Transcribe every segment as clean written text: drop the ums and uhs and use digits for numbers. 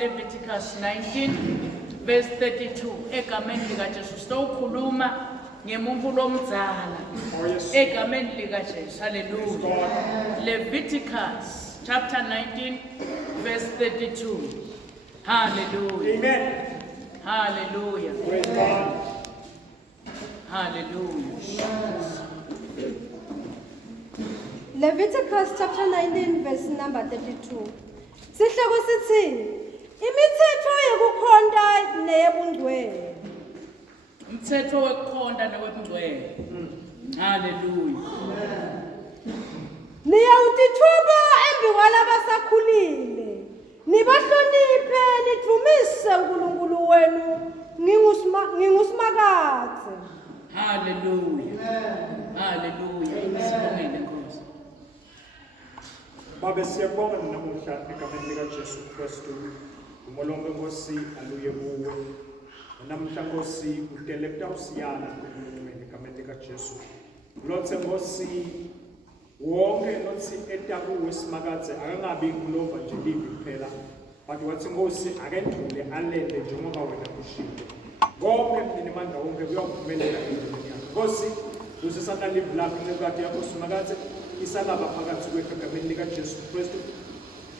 Leviticus 19 verse 32 egameni likaJesu sitawukhuluma ngemuntu lomdzala egameni likaJesu. Hallelujah. Leviticus chapter 19 verse 32. Hallelujah. Amen. Hallelujah. Praise God. Hallelujah. Leviticus chapter 19 verse number 32. Sihloko sithini? Imithetho yokukhonza neyobungcwele. Umthetho wokukhonza nowobungcwele. Hallelujah. Niyawutithuba embi kwalabasakhulile. Nibahloniphe nidumise uNkulunkulu wenu ngingusmakathe. Hallelujah. Hallelujah. Sibongele Nkosi. Babe siyabonga namuhla egameni likaJesu Kristu. Umolonge Nkosi aluye kuwe. Namuhla Nkosi utelekta usiyana egameni likaJesu. Lotse Nkosi wonke nothi etakuwe simakathe akangabi kulova nje libi kuphela. But wathi Nkosi akendlule alele njengoba wena ushilo. Konke mdini manje wonke kuyakuphumelela endlini yakho. Nkosi usisana live lakho nekade yakho simakathe isalaba phakathi kwethu egameni likaJesu Kristu.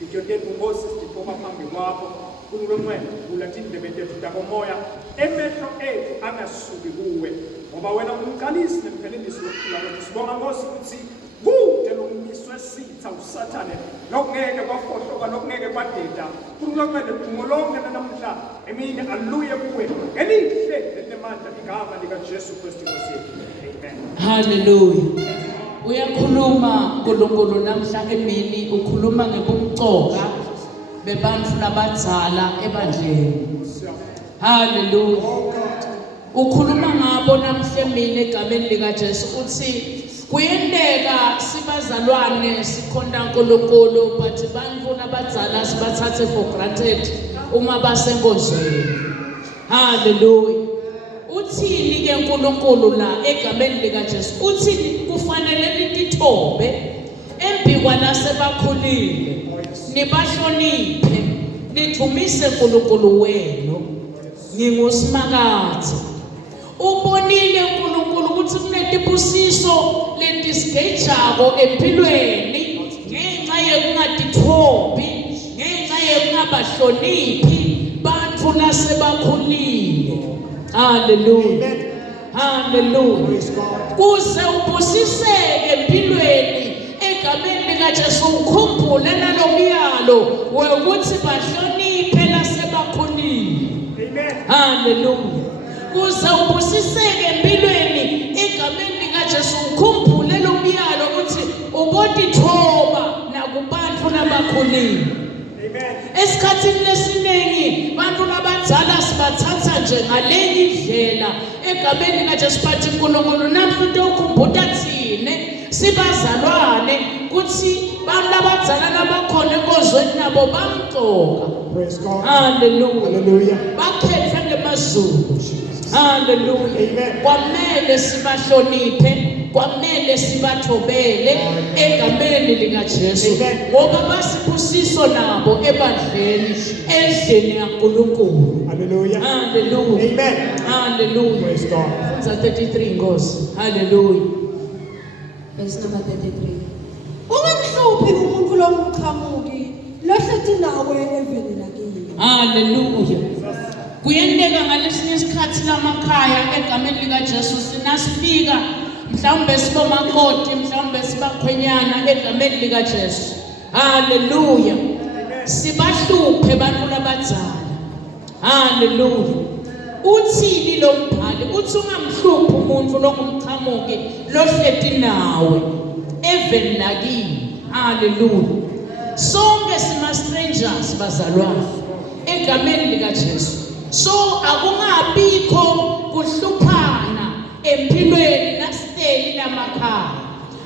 Ityoteni Nkosi siphuma phambi kwakho uNkulunkulu ulathi indlebe zethu takomoya emehlo ethu angasuki kuwe ngoba wena umqalisi nemphelelisi wokuphila kwethu. Sibonga Nkosi ukuthi kude lokumiswe sitha usathane lokungeke kwafohloka lokungeke kwadeda uNkulunkulu dumo lonke namhla emini aluye kuwe elihle lenemandla igama likaJesu Kristu Nkosi yethu. Amen. Hallelujah. Uyakhuluma uNkulunkulu namhla emini ukhuluma ngebumcoka bebantfu labadzala ebandleni. Hallelujah. Ukhuluma ngabo namhla emini egameni likaJesu uthi kuyendeka sibazalwane sikhonza uNkulunkulu but bantfu labadzala sibathathe for granted uma basenkonzweni. Hallelujah. Uthini ke uNkulunkulu la egameni likaJesu? Uthini kufanele nitithobe embi kwalasebakhulile nibahloniphe nithumise uNkulunkulu wenu ngingusmakathe. Ubonile uNkulunkulu ukuthi kunetibusiso letisgejako empilweni ngenxa yekungatithobi ngenxa yekungabahloniphi bantfu lasebakhulile. Hallelujah. Hallelujah. Kuze ubusiseke empilweni egameni likaJesu ukhumbule nalomyalo wokuthi bahloniphe lasebakhulile. Amen. Hallelujah. Kuze ubusiseke empilweni egameni likaJesu ukhumbule lomyalo ukuthi ubotithoba nakubantfu labakhulile. Esikhathini lesiningi bantu labadzala sibathatha nje ngalenye indlela egameni likaJesu bathi uNkulunkulu namhla ukhumbuta thine sibazalwane kuthi bantu labadzala labakhona enkozweni nabo bamcoka. Praise God. Hallelujah. Hallelujah. Bakhetha ngemazulu. Hallelujah. Amen. Kwamele sibahloniphe, kwamele sibathobele egameni likaJesu ngoba basibusiso nabo ebandleni endleni kaNkulunkulu. Hallelujah. Hallelujah. Amen. Hallelujah. Praise God. Funza 33 Nkosi. Hallelujah. Verse number 33. Ungamhluphi umuntu lomqhamuki lohleti nawe eveni lakini. Hallelujah. Kuyendeka ngalesinye isikhathi lamakhaya egameni likaJesu sinasifika mhlawumbe sibomakoti mhlawumbe sibakhwenyana egameni likaJesu. Hallelujah. Sibahluphe bantu labadzala. Hallelujah. Uthini lo mbhali? Uthi ungamhluphi umuntu longumqhamuki lohleti nawe eveni lakini. Hallelujah. Sonke sima strangers bazalwane egameni likaJesu. So akungabikho kuhluphana empilweni nasiteli lamakhaya.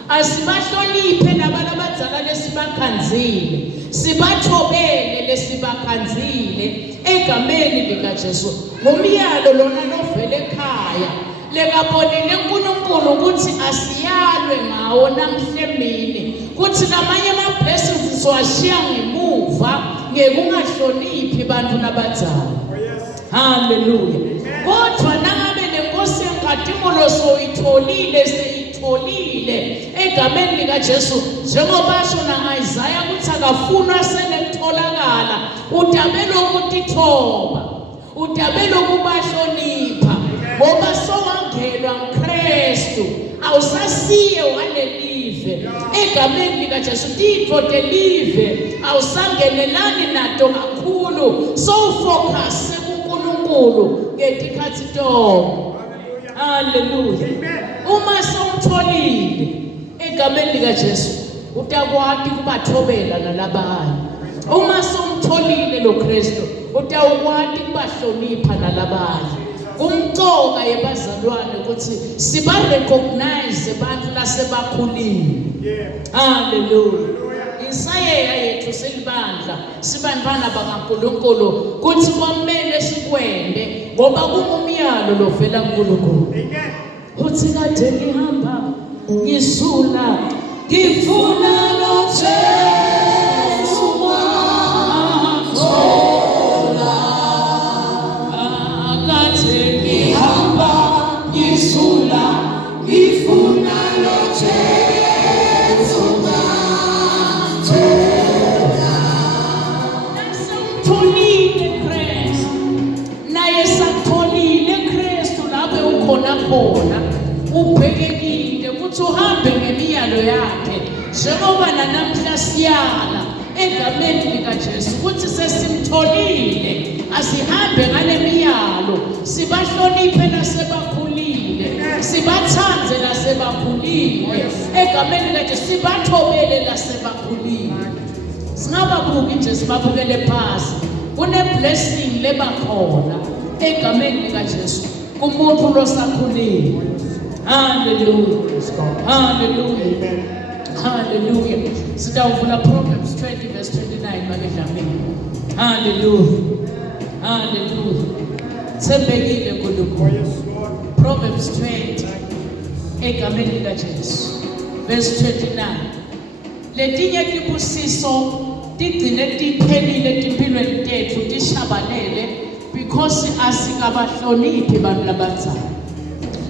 Asibahloniphe nabantu abadzala lesibakhanzile, sibathobele lesibakhanzile egameni likaJesu. Ngomyalo lona lovela ekhaya lekabonile uNkulunkulu ukuthi asiyalwe ngawo namhla emini kuthi namanye ama-blessings siwashiya ngemuva ngekungahloniphi bantu labadzala. Hallelujah. Kodwa nangabe lenkosi inkatimolo soyitholile seyitholile egameni likaJesu njengoba asho naIsaiah ukuthi akafunwa senetholakala udabela ukutithoba udabela ukubahlonipha ngoba sowangelwa uKristu awusasiye walelive egameni likaJesu titho telive awusangenelani nato kakhulu so focus kuNkulunkulu ngetikhathi tonke haleluya uma somtholile egameni likaJesu utakwati kubathobela nalabanye uma somtholile lo Kristu utawukwati kubahlonipha nalabanye kumcoka yebazalwane ukuthi siba recognize abantu lasebakhulile haleluya isayeya yethu selibandla sibantwana bakaNkulunkulu kuthi kwamele sikwende ngoba kungumyalo lovela kuNkulunkulu uthi kade ngihamba ngisula ngifuna noJesu wathola akade ngihamba ngisula ngifuna noJesu wathola nasitholile Kristu naye satholile Kristu lapho ukhona khona ubhekekile ukuthi uhambe ngemiyalo yakhe njengoba namhla siyala egameni likaJesu ukuthi sesimtholile asihambe ngale miyalo sibahloniphe nasebakhulile sibathanze nasebakhulile egameni likaJesu sibathobele nasebakhulile singababuki nje sibabukele phansi kune blessing lebakhona egameni likaJesu kumuntu losakhulile hallelujah hallelujah amen hallelujah sitawuvula Proverbs 20 verse 29 bakedlamini hallelujah hallelujah sembekile kuNkulunkulu Proverbs 20 egameni likaJesu verse 29 letinye tibusiso tigcine tiphelile timpilweni tethu tishabalele because asikabahloniphi bantu labadzala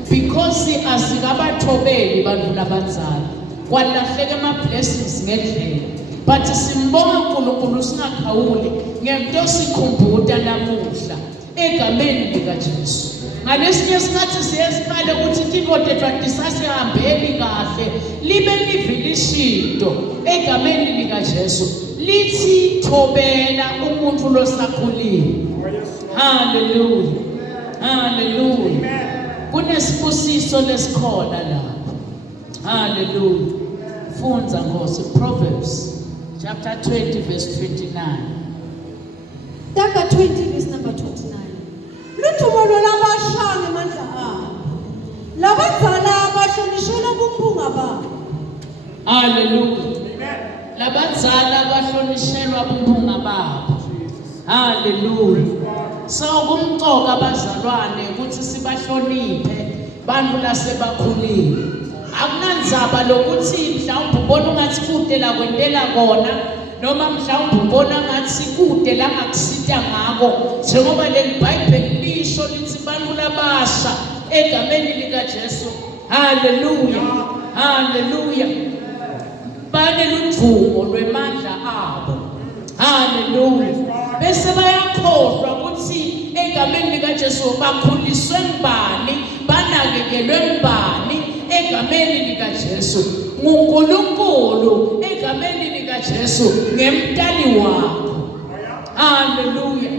because asikabathobeli bantu labadzala kwalahleke ama-blessings ngendlela but simbonga uNkulunkulu singakhawuli ngento sikhumbuta namuhla egameni likaJesu ngalesinye isikhathi siyesikhala ukuthi tintfo tethu atisasihambeli kahle libe livilishinto egameni likaJesu lithi thobela umuntu losakhulile hallelujah hallelujah kunesibusiso lesikhona lapho hallelujah fundza Nkosi Proverbs chapter 20 verse 29 Taka 20 verse number 29 luthumelo labashanga amandla abo labadzala abahlonishela ubumpunga babo hallelujah labadzala abahlonishelwa ubumpunga babo hallelujah so kumcoka abazalwane ukuthi sibahloniphe bantu lasebakhulile akunandzaba lokuthi mhlawumbe ubona ungathi kude la kwentela kona noma mhlawumbe ubona ngathi kude la ngakusita ngako njengoba leBhayibheli lisho lithi bantu labasha egameni likaJesu hallelujah hallelujah baneludvumo lwemandla abo hallelujah bese bayakhohlwa ukuthi egameni likaJesu bakhuliswe ngubani banakekelwe ngubani egameni likaJesu nguNkulunkulu egameni likaJesu ngemtali wakho haleluya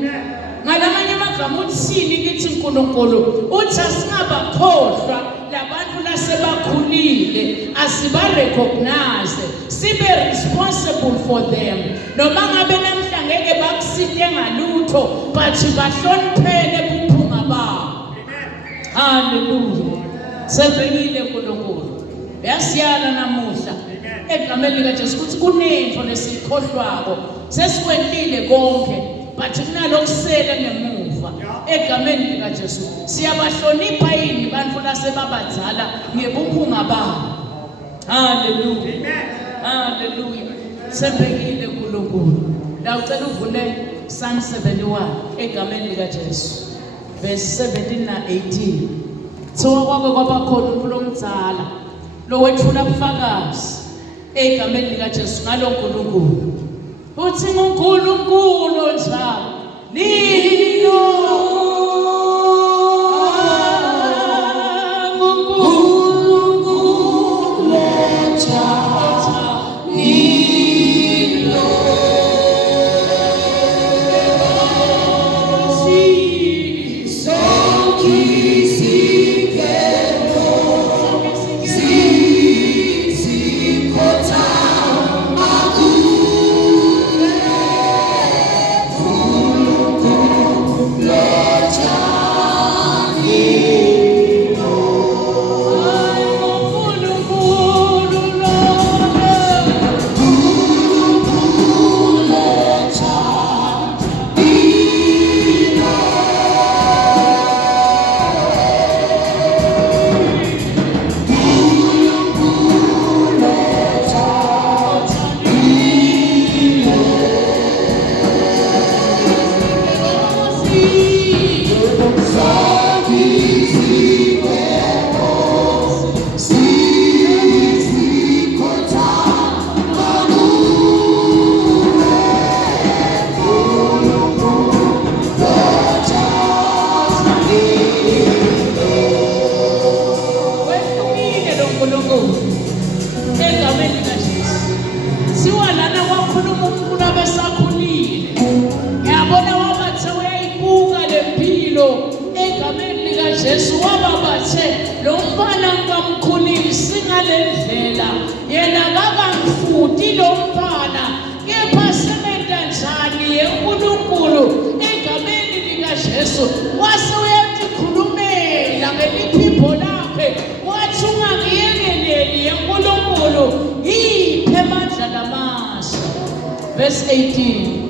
ngalamanye amagama uthini kithi uNkulunkulu uthi asingabakhohlwa labantu lasebakhulile asiba recognize sibe responsible for them noma ngabe namhla ngeke bakusite ngalutho but bahloniphele ubuphunga babo haleluya sebekile uNkulunkulu yasiyana namuhla egameni likaJesu ukuthi kunento lesikhohlwako sesikwendile konke but kunalokusela ngemuva egameni likaJesu siyabahlonipha yini bantu lasebabadzala ngebuphunga babo haleluya haleluya sebekile uNkulunkulu la ucela uvule Psalm 71 egameni likaJesu verse 17 na 18 Thiwa kwake kwabakhona umkhulu omdala lo wethula ubufakazi egameni likaJesu ngalo uNkulunkulu. Uthi uNkulunkulu njalo nilo Jesu wababathe lo mfana ngamkhulisi ngalendlela yena kabangifuthi lo mfana kepha sebenza njani uNkulunkulu egameni likaJesu wase uyakhulumela ngeliphipho lakhe wathi ungangiyekeleli uNkulunkulu yiphe amandla namandla. Verse 18.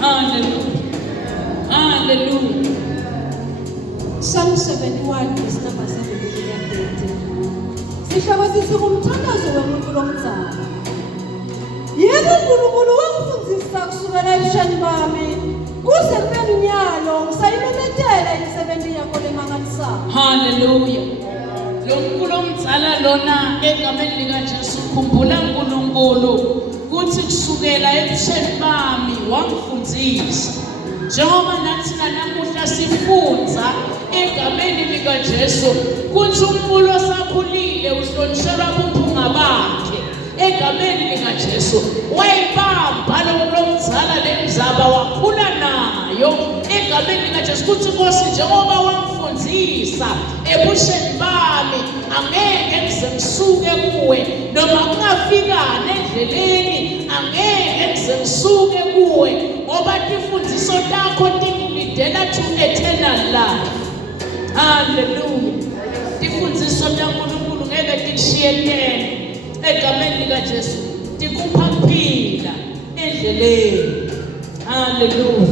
Hallelujah. Hallelujah. Psalm 71 verse number 7 to 18. Sihlaba sithi kumthandazo wemuntu lomdzalo. Yebo uNkulunkulu wangifundisa kusukela ebusheni bami. Kuze kube unyalo ngisayimemetela imisebenzi yakho lemangalisayo. Hallelujah. Lo mkhulu omdzala lona egameni likaJesu khumbula uNkulunkulu kuthi kusukela ebusheni bami wangifundisa. Njengoba nathi namuhla sifunza egameni likaJesu kuthi umuntu osakhulile uhlonishela ubuphunga bakhe egameni likaJesu wayibamba lo mzala lemzaba wakhula nayo egameni likaJesu kuthi Nkosi njengoba wangifundisa ebusheni bami angeke ngize ngisuke kuwe noma kungafikana endleleni angeke ngize ngisuke kuwe ngoba ifundiso lakho tingilidela to eternal life. Hallelujah. Ifundiso laNkulunkulu ngeke tikushiyelele egameni likaJesu tikupha kuphila endleleni. Hallelujah.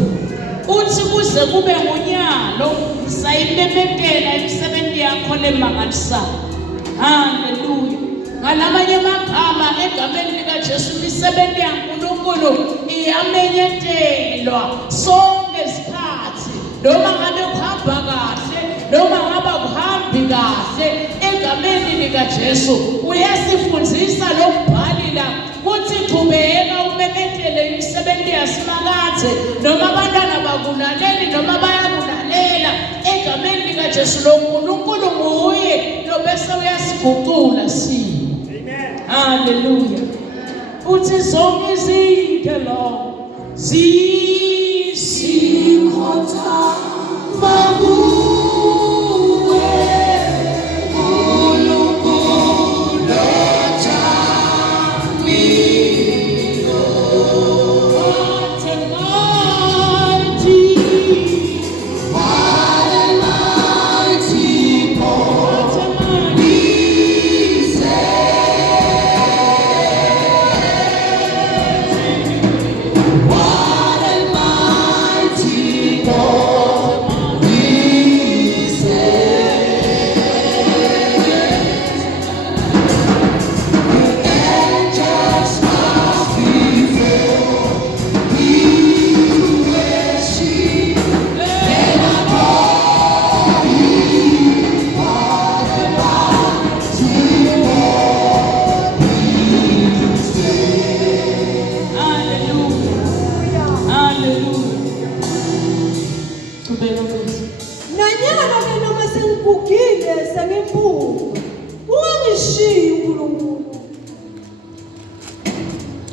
Uthi kuze kube ngunyalo sayimemetela imisebenzi yakho lemangalisayo. Hallelujah. Ngalamanye amagama egameni likaJesu imisebenzi yaNkulunkulu iyamenyetelwa sonke isikhathi noma ngabe uhamba kahle noma ngabe uhambi kahle egameni likaJesu uyasifundisa lombhali la kuthi qhubeka umemetele imisebenzi yasimakaze noma abantwana bakulaleli noma bayakulalela egameni likaJesu lo uNkulunkulu nguye lo bese uyasiguqula sini. Hallelujah. Uthi zonke izinto lo zisikhotha makuwe uNkulunkulu jamilo what a mighty What a mighty God.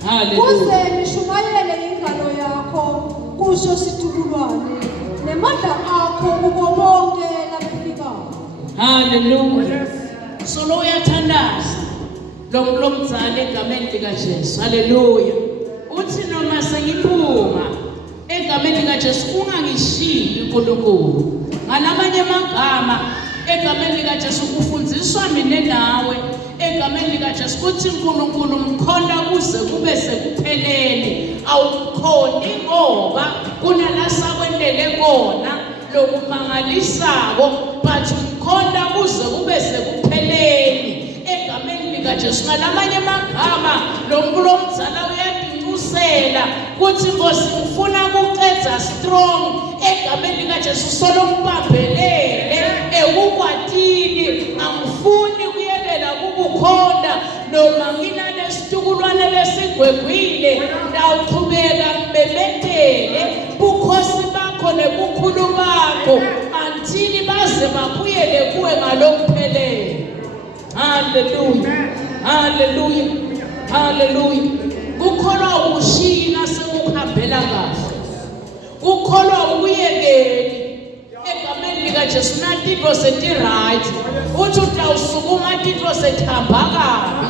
Hallelujah. Kuze nishumayele ingalo yakho kusho situkulwane nemandla akho kubo bonke labefikayo. Hallelujah. So lo uyathandaza lo mzali egameni lika Jesu. Hallelujah. Uthi noma sengiphuma egameni lika Jesu ungangishiyi uNkulunkulu. Ngalamanye amagama egameni lika Jesu kufundziswa mina nawe egameni lika Jesu kuthi uNkulunkulu mkhonda kuze kube sekupheleni awumkhoni ngoba kunala sakwendele kona lokumangalisako but umkhonda kuze kube sekupheleni egameni lika Jesu. Ngalamanye amagama lo Nkulunkulu omzala uyadinusela kuthi Nkosi ufuna ukucedza strong egameni lika Jesu solo mbambelele ekukwatini angifuni kuyekela kukukhonda noma nginale situkulwane lesigwegwile ndawuqhubeka mbebetele bukhosi bakho nebukhulu bakho until baze babuyele kuwe ngalokuphelele. Hallelujah. Hallelujah. Hallelujah. Kukholwa ushiyi nasekuhambela kahle. Kukholwa ukuyekeli egameni lika Jesu natitho seti-right. Uthi utawusukuma titho setihamba kabi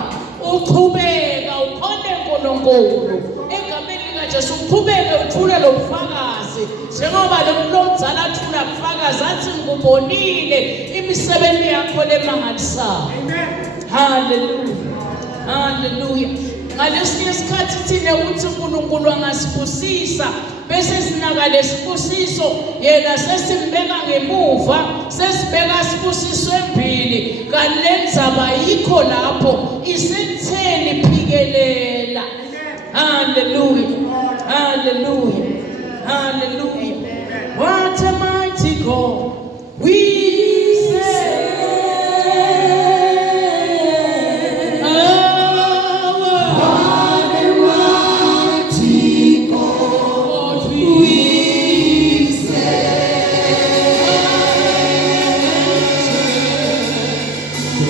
uqhubeka ukhonde uNkulunkulu egameni lika Jesu uqhubeke uthule lo bufakazi njengoba lo mzala athula ubufakazi athi ngikubonile imisebenzi yakho lemangalisayo. Hallelujah. Hallelujah. Ngalesinye isikhathi thina uthi uNkulunkulu angasibusisa bese sinaka lesibusiso yena sesimbeka ngemuva sesibeka sibusiso embili kanti lenzaba yikho lapho isekutheni phikelela. Hallelujah. Hallelujah. Hallelujah. What a mighty God we serve.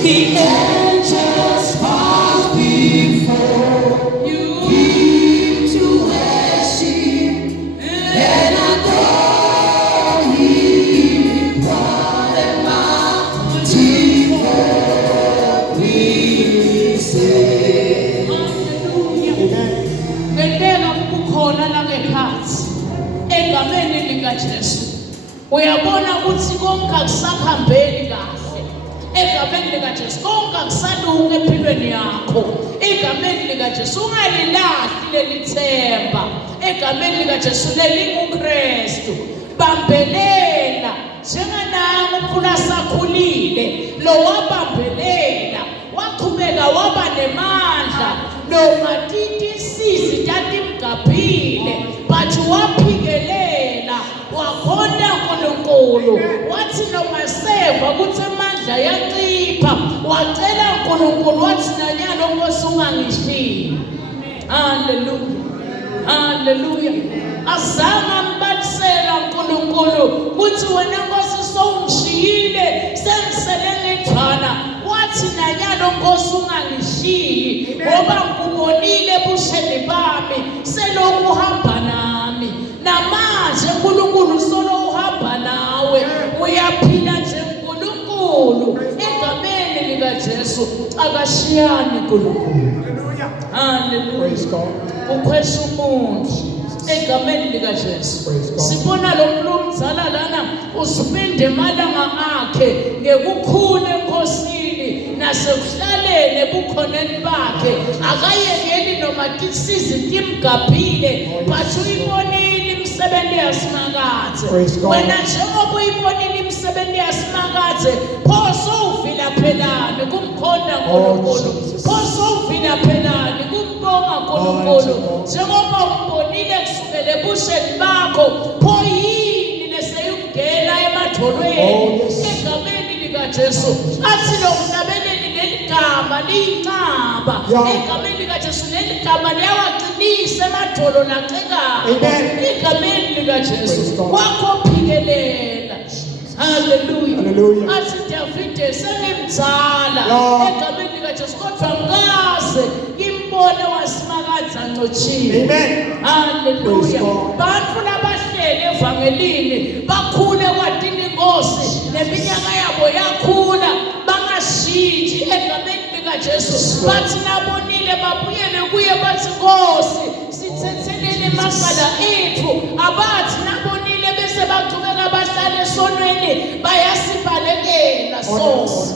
The angels pass before you to worship and adore Him. What a mighty God we serve. Hallelujah. Bendeka kukhona la ngephansi egameni lika Jesu. Uyabona ukuthi konke akusakhambeli kahle. Egameni lika Jesu konke akusalunga empilweni yakho. Egameni lika Jesu ungalilahli lelithemba. Egameni lika Jesu lelinguKristu. Bambelela njengananga ukhula sakhulile lo wabambelela waqhubeka waba nemandla noma titisizi tatimgabhile but waphikelela wakhonda uNkulunkulu wathi noma seva kuthi amandla yancipha wacela uNkulunkulu wathi nanyalo Nkosi ungangishiyi. Hallelujah. Hallelujah. Azama mbalisela uNkulunkulu kuthi wena Nkosi sowungishiyile sengisele ngithana wathi nanyalo Nkosi ungangishiyi ngoba ngikubonile ebusheni bami selokhu uhamba nami namanje uNkulunkulu solo uhamba nawe uyaphila nje uNkulunkulu egameni lika Jesu akashiyani uNkulunkulu. Hallelujah. Praise God. Ukhwesha umuntu egameni lika Jesu. Sibona lo muntu omzala lana usipinde emalanga akhe ngekukhulu enkosini nasekuhlaleni ebukhoneni bakhe akayekeli noma tisizi timgabhile but uyibonile imisebenzi yasimakaze. Wena njengoba uyibonile imisebenzi yasimakaze phoso uvila phelani kumkhonda uNkulunkulu phoso uvila phelani kumbonga uNkulunkulu njengoba umbonile kusukela ebusheni bakho pho yini leseyungena emadolweni egameni lika Jesu athi lo mnabeleli leligama liyincaba egameni lika Jesu leligama liyawaqinisa emadolo nacekayo egameni lika Jesu wakho phikelela. Hallelujah. Athi Davide sengimzala egameni lika Jesu kodwa ngase ngimbone wasimaka amanzi ancotshiwe. Amen. Hallelujah. Praise God. Bantu labahlele evangelini bakhule kwadini Nkosi neminyaka yabo yakhula bangashintshi egameni lika Jesu. Bathi nabonile babuyele kuye bathi Nkosi sithethelele amacala ethu. Abathi nabonile bese baqhubeka bahlale esonweni bayasibalekela sonke.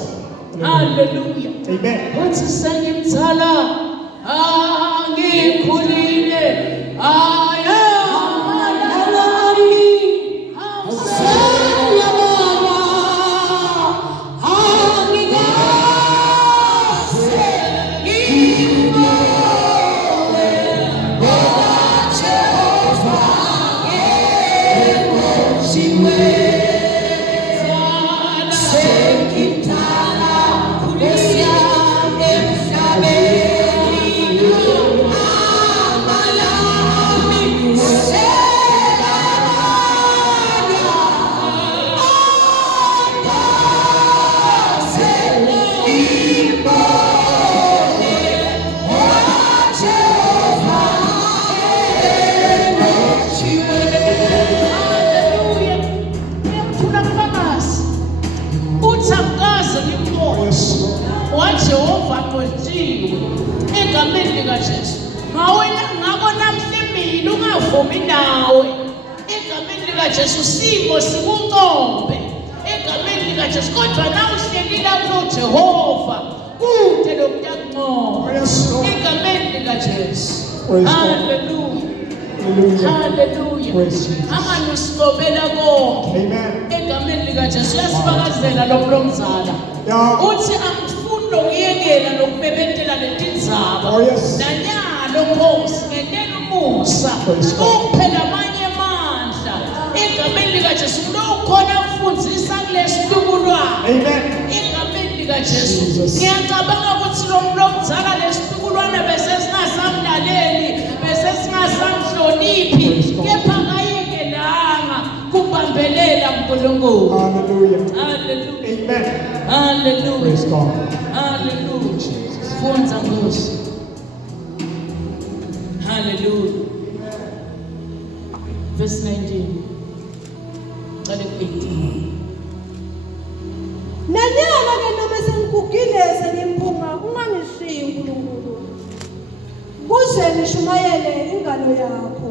Hallelujah. Amen. Wathi sengimthala ngikhulile ayamalala ami Sanyamana, angikaze ngibone Jehova engoshiwe. Sengimthala kulesiya emhlabeni, amala ami Hallelujah. Ngiyamthula mfakazi. Uthangaze inkosi waJehova aqotshiwe egameni lika Jesu. Ngawena ngabona mhlimini ungavumi nawe. Egameni lika Jesu simo sikuncombe. Egameni lika Jesu kodwa na uhlelile kuJehova kude lokuyancoma. Yes, Lord. Egameni lika Jesu. Praise God. Hallelujah. Hallelujah. Hallelujah. Praise Jesus. Amanye usikobela konke. Amen. Egameni lika Jesu uyasifakazela lomzala. Yeah. Uthi angifuni nokuyekela nokubebetela letindzaba. Oh, yes. Nanyalo Nkosi ngenela umusa. Praise God. Ukuphela amanye amandla. Egameni lika Jesu lokhona ukufundisa kulesitukulwana. Amen. Egameni lika Jesu. Jesus. Ngiyacabanga ukuthi lo mzala lesitukulwana bese singasamlaleli, bese singasamhloniphi. Praise God. Kepha kayikelanga kubambelela uNkulunkulu. Hallelujah. Hallelujah. Amen. Hallelujah. Praise God. Hallelujah. Funza Nkosi. Hallelujah. Verse 19. Qale ku-18. Nanyana ke noma sengigugile sengimphunga ungangishiyi uNkulunkulu. Kuze nishumayele ingalo yakho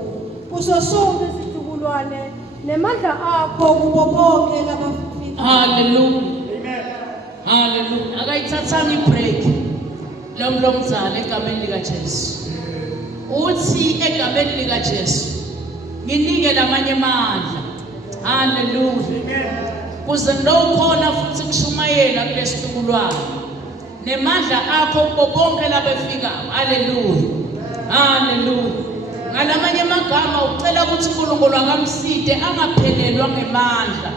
kuso sonke isizukulwane nemandla akho kubo bonke labafika. Hallelujah. Amen. Hallelujah. Akayithathanga ibreak. Lo mzala egameni lika Jesu. Uthi egameni lika Jesu nginike lamanye amandla. Hallelujah. Amen. Kuze ndokhona futhi kushumayela kulesitukulwana nemandla akho kubo bonke labefikayo. Hallelujah. Hallelujah. Ngalamanye amagama ucela ukuthi uNkulunkulu akamside angaphelelwa ngemandla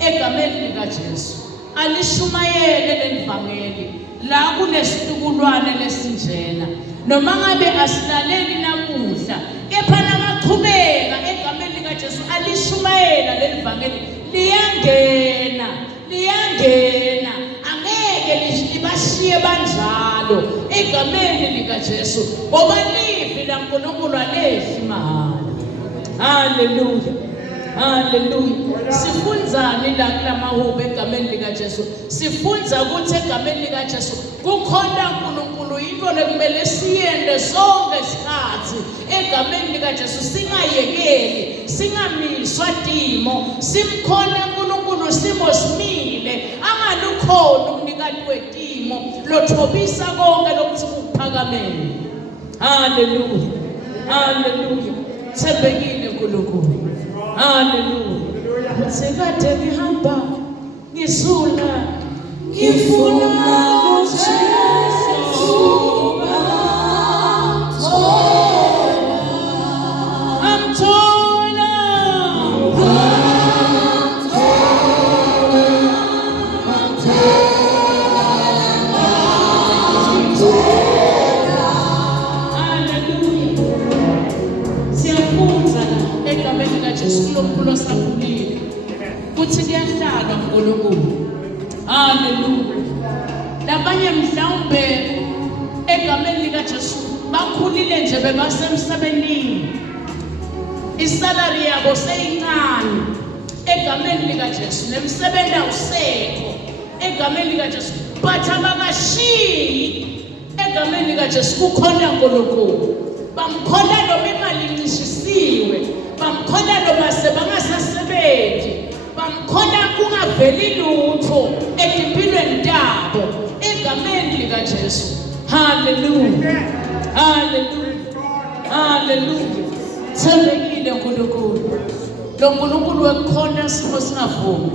egameni lika Jesu. Alishumayele lelivangeli la kunesitukulwane lesinjena. Noma ngabe asilaleli namuhla, kepha namaqhubeka egameni lika Jesu alishumayela lelivangeli liyangena. Angeke libashiye banjalo egameni lika Jesu. Ngoba lifi laNkulunkulu alehli mahala. Hallelujah. Hallelujah. Sifunzani la kulamahubo egameni lika Jesu? Sifunza ukuthi egameni lika Jesu kukhona uNkulunkulu into lekumele siyende sonke isikhathi egameni lika Jesu, singayekeli, singamiswa timo, simkhona uNkulunkulu simo simile, angalukhona umnikati wetimo lothobisa konke lokuthi kuphakamele. Hallelujah. Hallelujah. Thembekile uNkulunkulu. Hallelujah. Sekade ngihamba ngisula ngifuna uJesu amthola kuthi kuyahlala uNkulunkulu. Hallelujah. Labanye mhlawumbe egameni lika Jesu bakhulile nje bebasemsebenzini isalary yabo seyincane egameni likaJesu nemsebenzi awusekho egameni likaJesu but abakashiyi egameni likaJesu kukhona uNkulunkulu bamkhola noma imali incishisiwe bamkhola noma sebangasasebenzi bamkhola kungaveli lutho empilweni yabo egameni likaJesu. Hallelujah, hallelujah, hallelujah. Thembekile uNkulunkulu lo nkulunkulu wekhona simo singavumi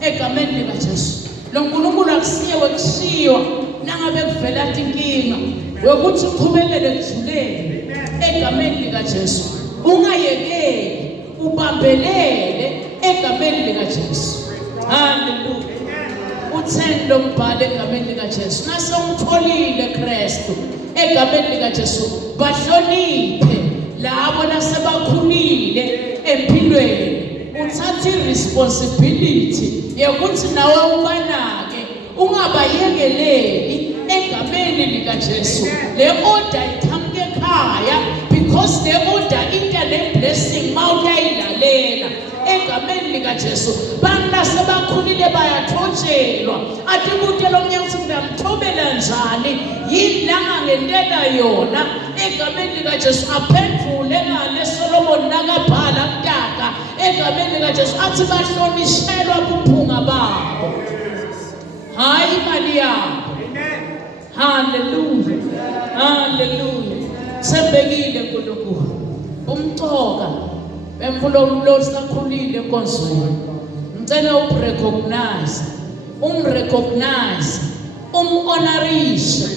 egameni likaJesu. Lo nkulunkulu akusiye wekushiwa nangabe kuvela inkinga wokuthi uqhubekele kujuleni egameni likaJesu ungayekeli ubambelele egameni likaJesu. Hallelujah. Uthendo mbhalo egameni likaJesu nase umtholile Kristu egameni likaJesu bahloniphe labo nasebakhulile empilweni uthatha iresponsibility yokuthi nawe ubanake ungabayekeleli egameni likaJesu. Le order ithamke ekhaya because le order ita blessing mawuyayilalela egameni likaJesu. Bana sebakhulile bayathotshelwa athi kude lo mnyango ukuthi ngiyamthobela njani yini la ngangentela yona egameni likaJesu aphendule ngale Solomon nakabhala kutaka egameni likaJesu athi bahlonishelwa ubuphunga babo hayi imali yabo. Hallelujah, hallelujah. Thembekile uNkulunkulu umcoka bemfulo umlo sakhulile enkonzweni ngicela umrecognize umhonorishe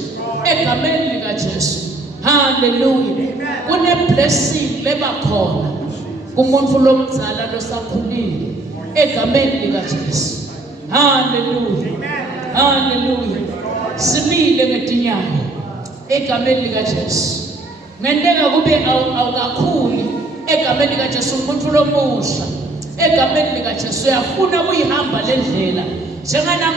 egameni likaJesu. Hallelujah. Kune blessing lebakhona kumuntu lomzala losakhulile egameni likaJesu. Hallelujah, hallelujah. Simile ngetinyawo egameni likaJesu. Ngenteka kube awukakhuli egameni likaJesu umuntu lomusha egameni likaJesu uyafuna ukuyihamba lendlela njengana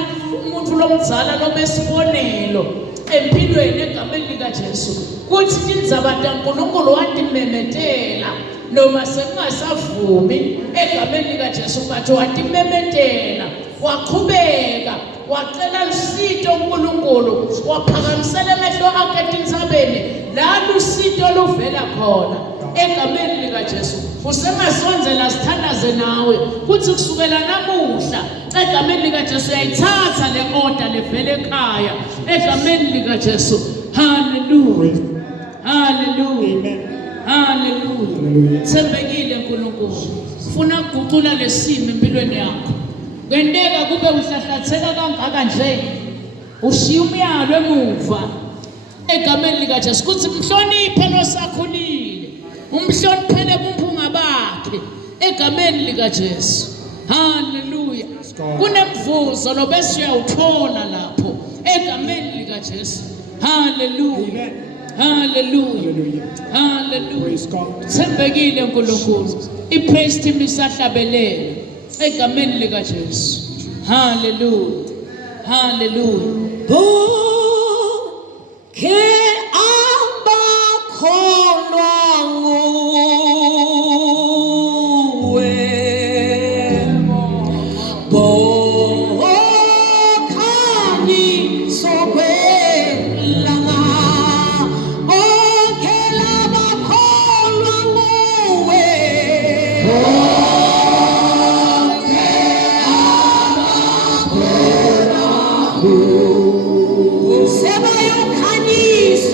umuntu lomzala lobesibonelo empilweni egameni likaJesu kuthi indzaba kaNkulunkulu watimemetela noma sekungasavumi egameni likaJesu but watimemetela waqhubeka wacela lusito uNkulunkulu waphakamisela amehlo akhe etintsabeni la lusito luvela khona egameni likaJesu. Usengasonzela sithandaze nawe kuthi kusukela namuhla egameni likaJesu uyayithatha le order levele ekhaya egameni likaJesu. Hallelujah, hallelujah, hallelujah. Thembekile uNkulunkulu ufuna ukuguqula lesimo empilweni yakho. Kwenteka kube uhlahlatheka kangaka nje ushiya umyalo emuva egameni likaJesu kuthi mhloniphe nosakhulile umhloniphele bumphunga bakhe egameni likaJesu. Hallelujah. Kunemvuzo lobese uyawuthola lapho egameni likaJesu. Hallelujah, hallelujah, hallelujah. Thembekile uNkulunkulu ipraise team isahlabelele egameni likaJesu. Hallelujah, hallelujah. Ke abakholwa nguwe bokhanyiswa kwelanga bonke labakholwa nguwe sebayokhanyiswa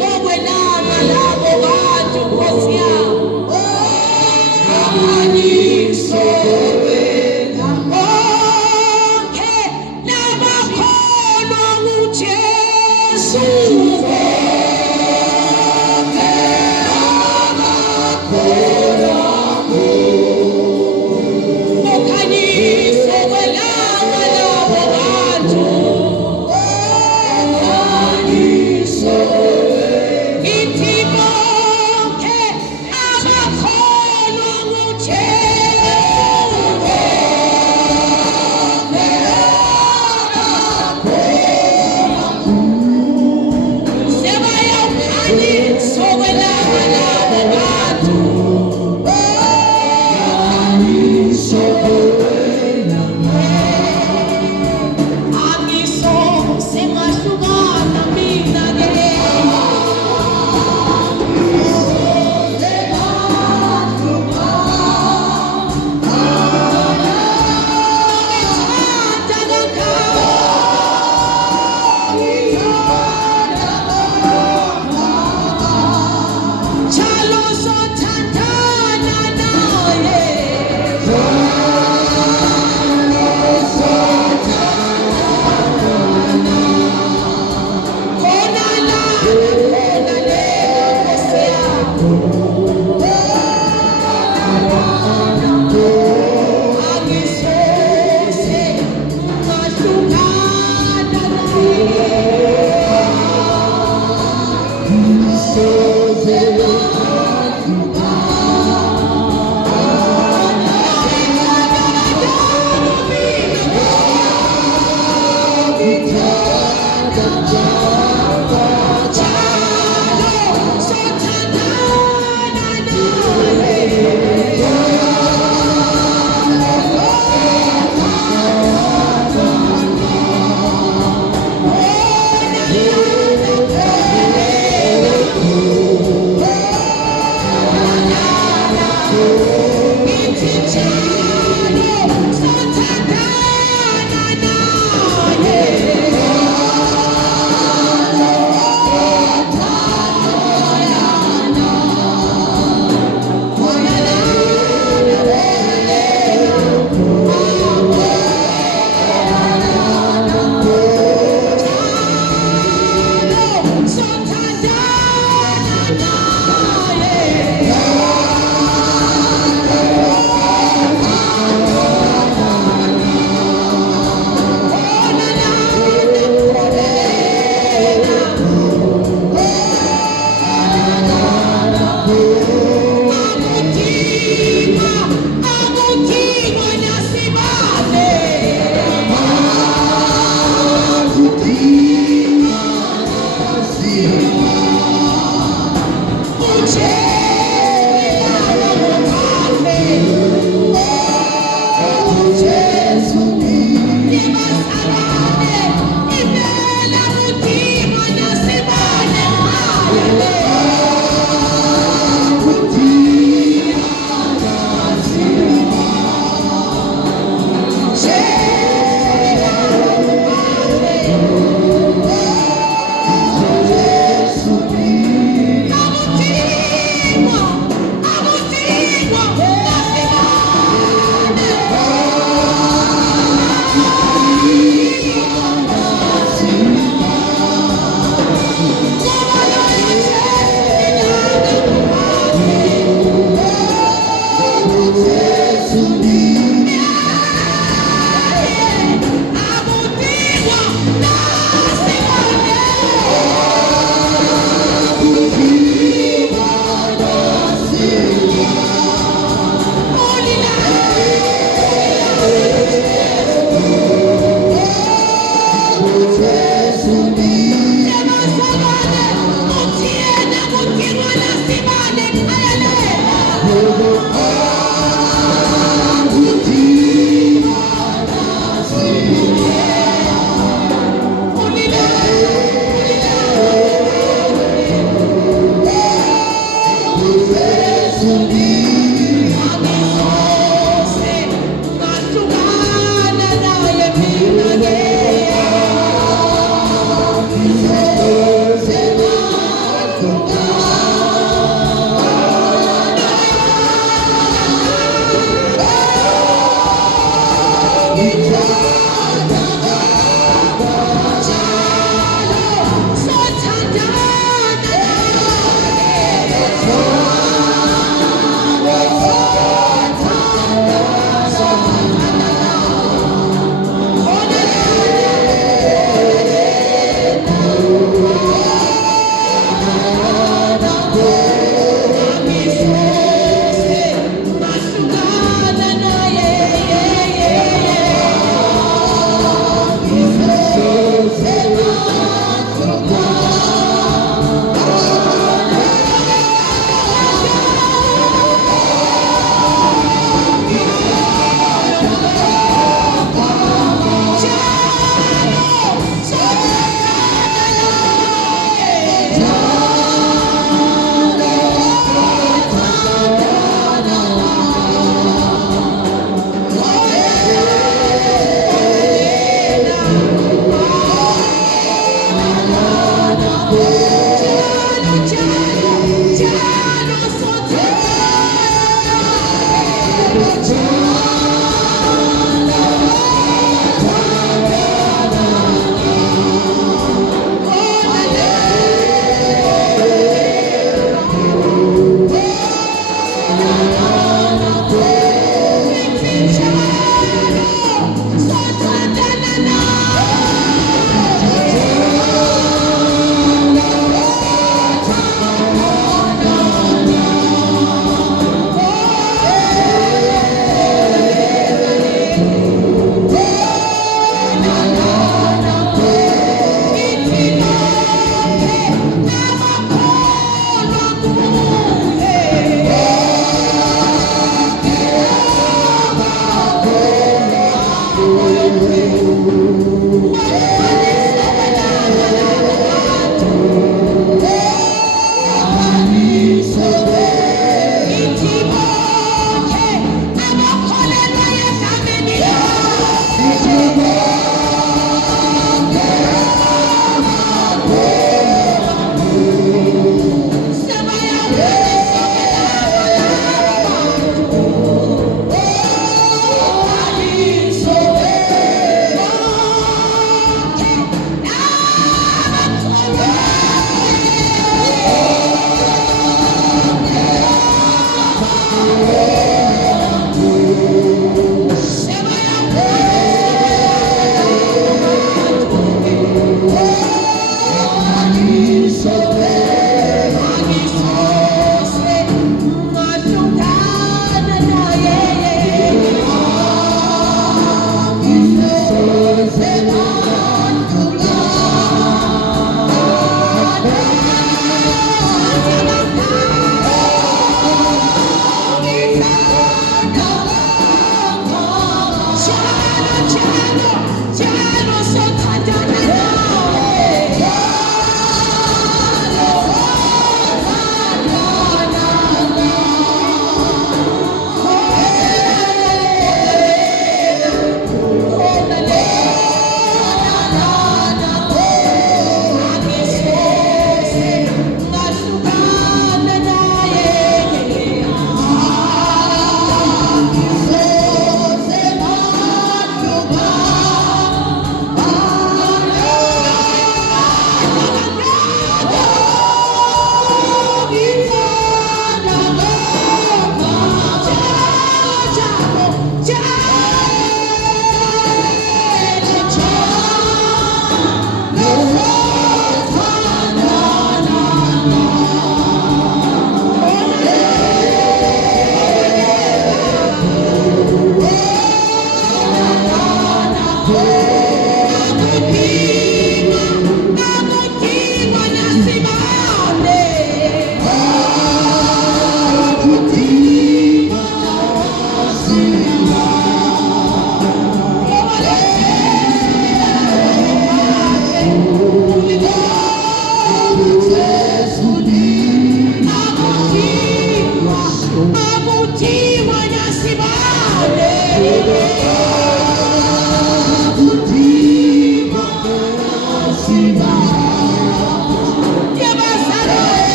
Kutiwa nyasibane.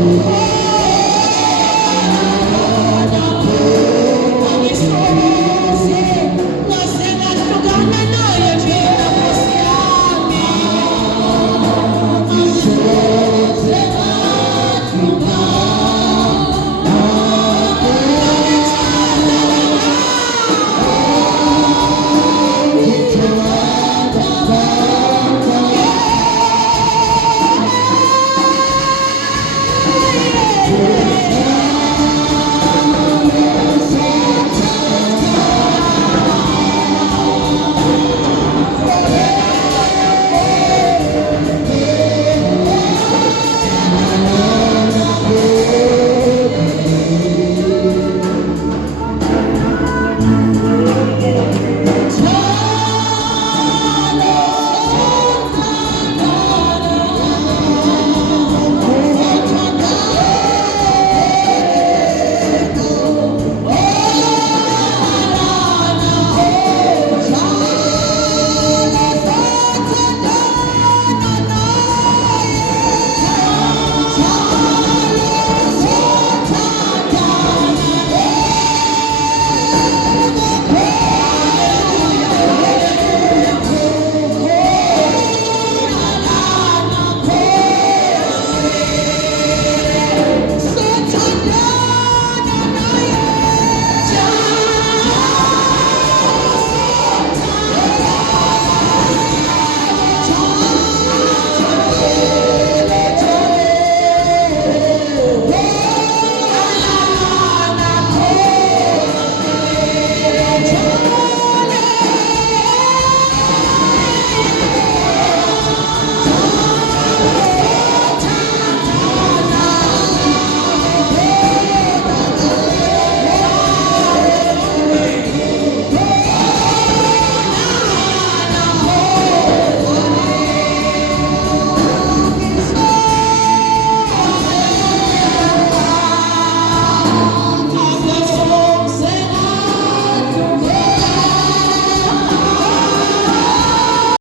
Oh,